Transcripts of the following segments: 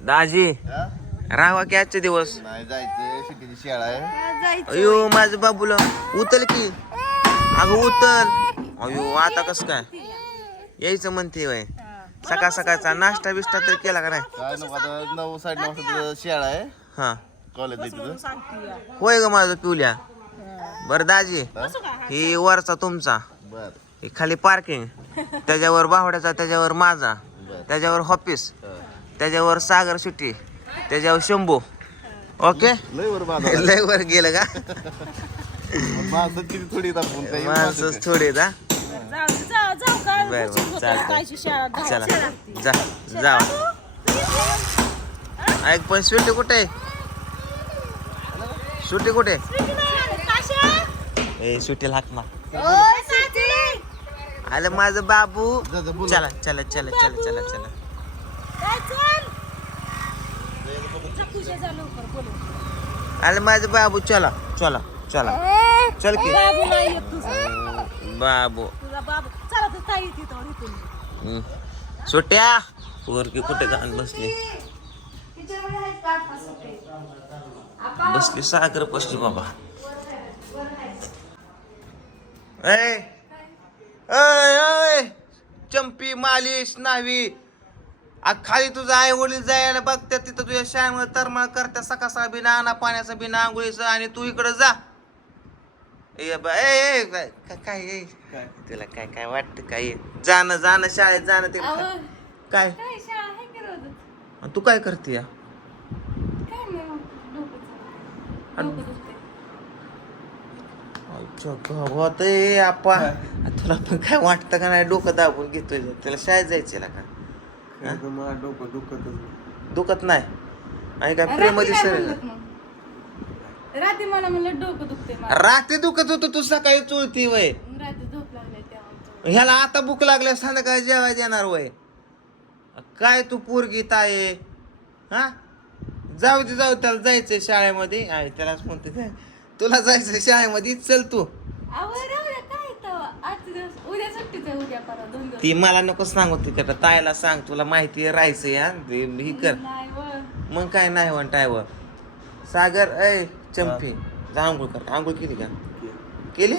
दाजी हा? राहावा की आजचे दिवस. नाही जायचं शेतीची शाळा आहे. अयो माझं बाबूला उतल की. अगं उतल. अयो आता कस काय यायचं म्हणते वय. सकाळ सकाळचा नाश्ता बिष्टा तर केला का नाही? काय नको आता 9 साडे 9 वाजता शाळा आहे. हा कॉलेज आहे तिथं. होय ग माझं पिवल्या. बर दाजी ही वरचा तुमचा, बर ही खाली पार्किंग, त्याच्यावर बावड्याचा, त्याच्यावर माझा, त्याच्यावर ऑफिस, त्याच्यावर सागर सिटी, त्याच्यावर शंभू. ओके लय वर बांधा. लय वर गेलं का? माणसं किती थोडी येतात पण काही माणसं थोडे जा. बर चालतंय. चला जा जा. ऐक पण सुट्टी कुठे? सुट्टी कुठे? ए सुट्टी हाक मार. आलं माझं बाबू. चला चला चला चला चला चला. आलं माझं बाबू. चला चला चला चल की बाबू. सुट्ट्या पोरगी कुठे घाण बसली. बसली सागर बसली बाबा. ऐ ऐ चंपी मालिश नावी. खाली तुझं आई वडील जायला बघत्या तिथं तुझ्या शाळेमध्ये तरमाळ करत्या सकाळ सकाळ बिना आणा पाण्याचं बिना आंघोळीचं, आणि तू इकडं जा. काय तुला काय काय वाटतं? काय जाणं जाणं शाळेत जाणं ते काय? तू काय करते या? आपा तुला पण काय वाटतं का नाही? डोकं दाबून घेतोय त्याला शाळेत जायचं का? दुखत नाही आणि काय प्रेममध्ये सर रात्री मला म्हणलं डोकं दुखते. रात्री दुखत होतं, तू सकाळी चुळती वय. रात्री झोप लागली तेव्हा. ह्याला आता भूक लागल्या संध्याकाळी जेवाय देणार वय. काय तू पोरगी ताये. हा जाऊ दे जाऊ, त्याला जायचंय शाळेमध्ये. आहे त्यालाच म्हणते तुला जायचंय शाळेमध्ये, चल तू. उद्या सुट्टीच आहे, उद्या परवा 2 दिवस. ती मला नको सांगू तिकडं, तायला सांग तुला माहिती आहे राहायचं या ही कर. मग काय नाही म्हणताय व सागर. ऐ चंपी जा आंघोळ कर. आंघोळ केली का? केली?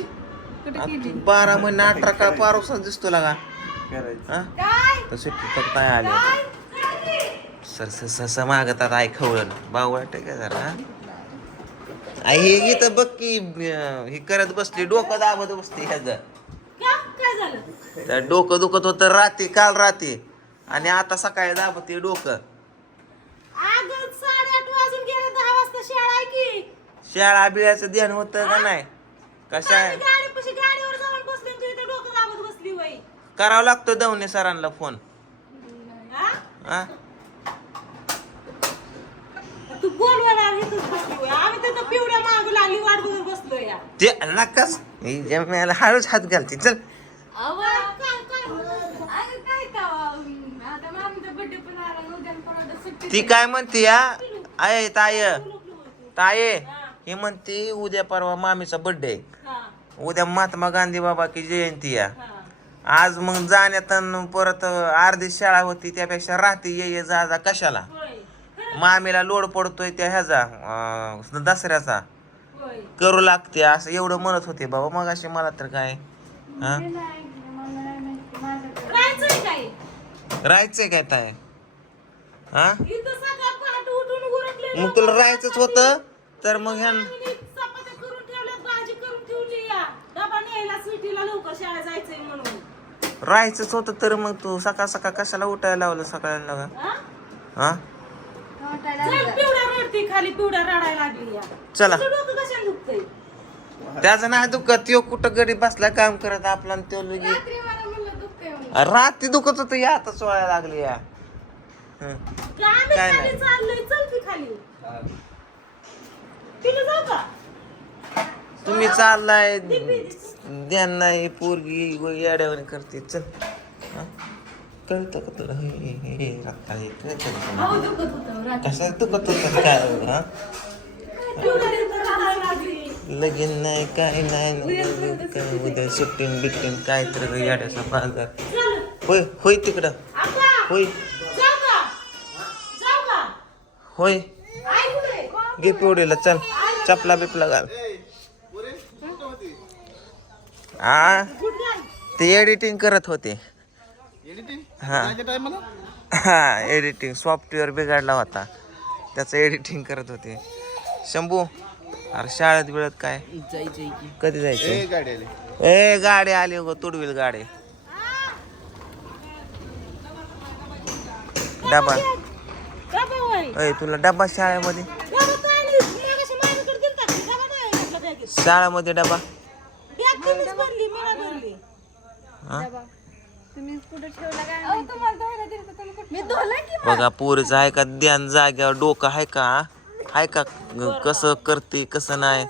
12 महिने 18 काळ पारोसा दिसतो लागा. सुट्टी तर काय आले सर सस मागतात आई खवळण बावळा टेका जरा. आई हे इथं बघ की हे करत बसली, डोकं दाबत बसते. ह्याचं काय झालं? तर डोकं दुखत होतं रात्री, काल रात्री, आणि आता सकाळी दाबते डोकं. 8:30 वाजून गेले, 10 वाजता शाळा आहे की. शाळा बिळाचं ध्यान होतं का नाही? कशा गाडीवर जाऊन बसली, तू इथे डोकं दाबत बसली वय. करावं लागतो दवणे सरांना फोन. हा तू बोलवायला इथंच बसली वय. आम्ही तिथं पिवड्या माग लागली वाट बघत बसलो या. ते नकाच मला हळूच हात घालते. चल ती काय म्हणते या? आहे ताये ही म्हणते उद्या परवा मामीचा बर्थडे. उद्या महात्मा गांधी बाबा की जयंती या. आज मग जाण्यात परत अर्धी शाळा होती, त्यापेक्षा राहते ये जा जा कशाला. मामीला लोड पडतोय त्या ह्याचा दसऱ्याचा, करू लागते असं एवढं म्हणत होते बाबा मग असे. मला तर काय हा राहायचंय काय ताय? हा मग तुला राहायचंच होतं तर मग ह्या राहायचंच होतं तर मग तू सकाळ सकाळ कशाला उठायला लावलं सकाळला? हा चला त्याचं नाही दुखत. त्यो कुठं गडी बसला काम करत आपला, त्यो रात्री दुखत होत या आता सोळा लागली या. काय नाही तुम्ही चाललाय ध्यान नाही, पोरगी येड्यावर करते. चल कळतं का तुला? कसं दुखत होत काय? हा लगीन नाही काय नाही, उद्या सुट्टीन बिट्टीन काय तर येड्याचा बाजार. होय होय तिकडं होय. होय आई कुठे? घे पिवडीला चल चपला बिपला घाल हा गुड घाल. ते एडिटिंग करत होते एडिटिंग हा टायमाला हा एडिटिंग सॉफ्टवेअर बिघडला होता त्याचं एडिटिंग करत होते. शंभू अरे शाळेत बिळत काय कधी जायचं गाडी आली ए गाडी आली गो तुडवील गाडी डबा डबा होय. अय तुला डबा शाळेमध्ये डबा काय नाही. मगाशी माझ्याकडे दिलता की. डबा नाही घेतला बॅगेत. शाळेमध्ये डबा बॅग तुम्हीच भरली, मी नाही भरली. हा? तुम्ही कुठे ठेवला काय अहो तुम्हाला धुवायला दिलं तर तुम्ही कुठे मी धुवलं की बघा पोरीचं आहे का ध्यान जाग्यावर डोकं आहे का आहे का कसं करते कसं नाही.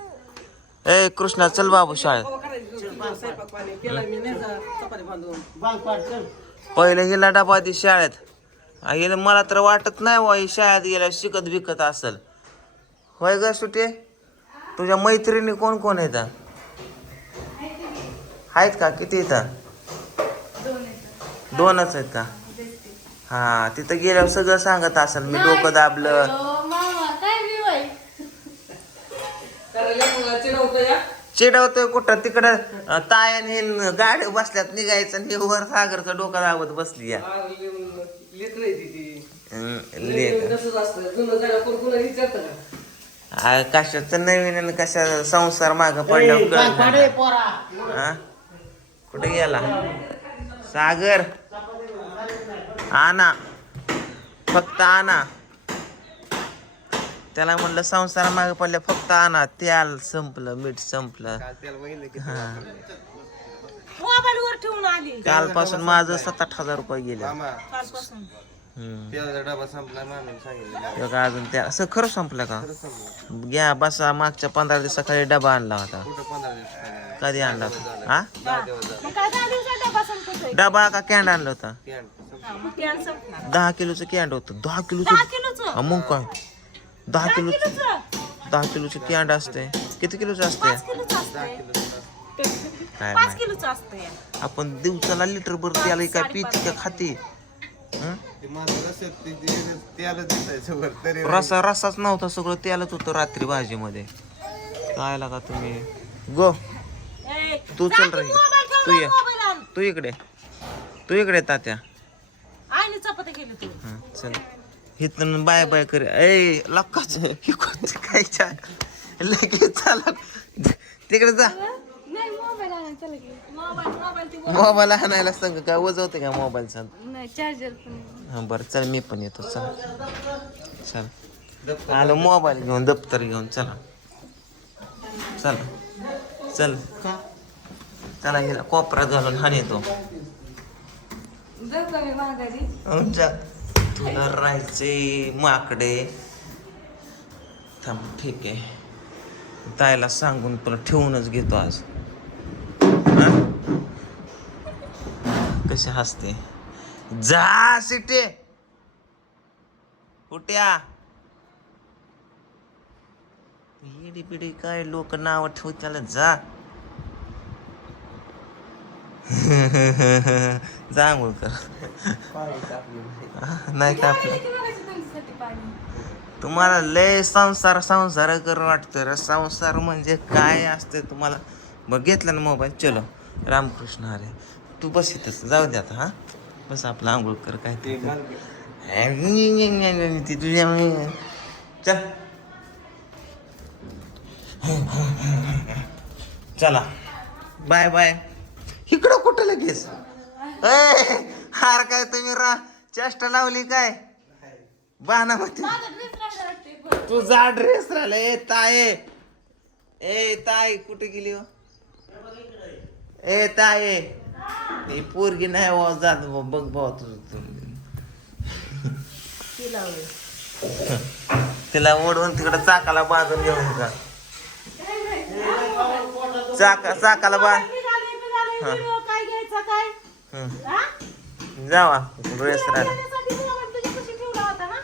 ए कृष्णा चल बाबू शाळेत पहिले हिला डबा दे शाळेत हिला मला तर वाटत नाही वा ही शाळेत गेल्या शिकत बिकत असल. होय ग सुटे तुझ्या मैत्रिणी कोण कोण येतात आहेत का किती येतात दोनच आहेत का हा तिथं गेल्यावर सगळं सांगत असेल मी डोकं दाबलं मामा काय बी बाई चिडवतोय कुठं तिकडं तायान हे गाडी बसल्यात निघायचं आणि हे वर सागरचं डोकं दाबत बसली या कशाचं नवीन आणि कशा संसार माग पडल्यावर हा कुठे गेला सागर आणा फक्त आणा त्याला म्हणलं संसार मागे पडल्या फक्त आणा तेल संपलं मीठ संपलं हा मोबाईल वर ठेवून आली कालपासून माझं 7-8 हजार रुपये गेले कालपासून. डबा संपला मामीने सांगितलं बघा अजून त्या असं खरं संपलं का घ्या बसा मागच्या 15 दिवस सकाळी डबा आणला होता कुठं 15 दिवस कधी आणला होता हा मग काय 10 दिवसात डबा संपतोय. डबा का कॅन्ड आणला होता हा, मग कॅन संपला. 10 किलोचं कॅन्ड होतं 10 10 किलोचं किलोचं. मग काय 10 10 किलोचं किलोचं. 10 किलोचं कॅन्ड असते किती किलोचं असते 5 किलोचं असतंय. काय 5 माहिती. किलोचं असतंय. आपण दिवसाला लिटर भर त्याला काय पिती का खाती हं? ते माझं रस्त्यात त्याला दिसायचं वर तरी रसाच नव्हता सगळं तेलच होतं रात्री भाजीमध्ये काय लागा तुम्ही गो ए, तू जा चल की रे मोबाईल ठेव तू ना, ये मोबाईल आण. तू इकडे तात्या आईने चपात्या केली तू. हं, चल इथून बाय बाय कर ए लक्काच काय छान लगेच चला तिकडे जा नाही मोबाईल आणा चला की मोबाईल ती मोबाईल आणायला सांग काय वजवते का मोबाईलचा नाही चार्जर पण हा बरं चल मी पण येतो चल आलो मोबाईल घेऊन दप्तर घेऊन चला चल चला गेला कोपऱ्यात घालून हाण येतो जाऊ का मी माघारी तुला राहायचे माकडे थांब ठीक आहे ताईला सांगून तुला ठेवूनच घेतो आज हा? कशी हसते जा सिटे कुठ्या येडी पिढी काय लोक नाव ठेवत त्याला जा जा आंघोळ कर नाही का आपलं तुमच्यासाठी पाणी तुम्हाला लय संसार कर वाटतं रे संसार म्हणजे काय असते तुम्हाला बघ घेतला ना मोबाईल चलो रामकृष्ण हरे तू बस इथंच जाऊ दे आता हा बस आपलं आंघोळ कर काय ते ती तुझ्या चल चला बाय बाय इकडं कुठं लगेच हार काय तुम्ही चेष्टा लावली काय बाना तुझा ड्रेस राहिला ए ताई कुठे गेली हो ए ताई ही पोरगी नाही हो जात बघ भाऊ तुझं तिला ओढून तिकडे चाकाला बांधून घेऊन का चाकाला बांध काय घ्यायचं काय हा? जावा ड्रेस राहिला त्यासाठी मोबाईल तुझ्यापाशी ठेवला होता ना.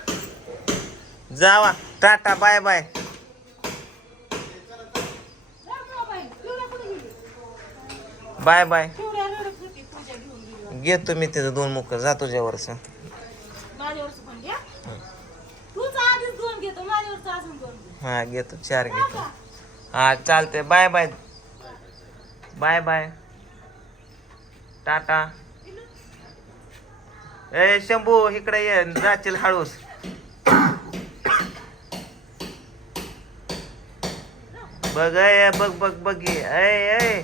जावा टाटा बाय बाय मोबाईल पिवळ्या कुठे गेली? बाय बाय पिवळ्या रडत होती पूजा घेऊन गेली. घेतो मी तिथं 2 मुक जा तुझ्यावरच माझ्यावरच पण घ्या. तूच आधीच 2 घे हा घेतो 4 घेतो. हा चालते. Bye bye. Bye bye. Tata. ए शंभू इकडे ये. जाशील हळूस. बघ बघ बघ बघ ए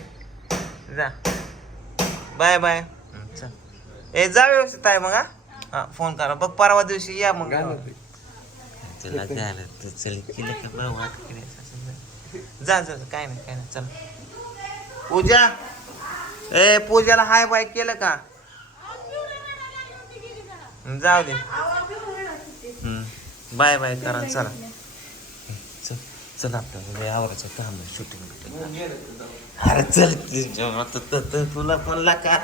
जा. Bye bye. चल. ए जा व्यवस्थित आहे मग. हा फोन करा बघ परवा दिवशी या मग. तुला झालं तू चल केलं का बरं वाट जा जा काय नाही चल. पूजा ए पूजाला हाय बाय केलं का. जाऊ दे. बाय बाय करा चला. चल चल आपल्याला आवरायचं काम शूटिंग. अरे चल तुला पण ला का.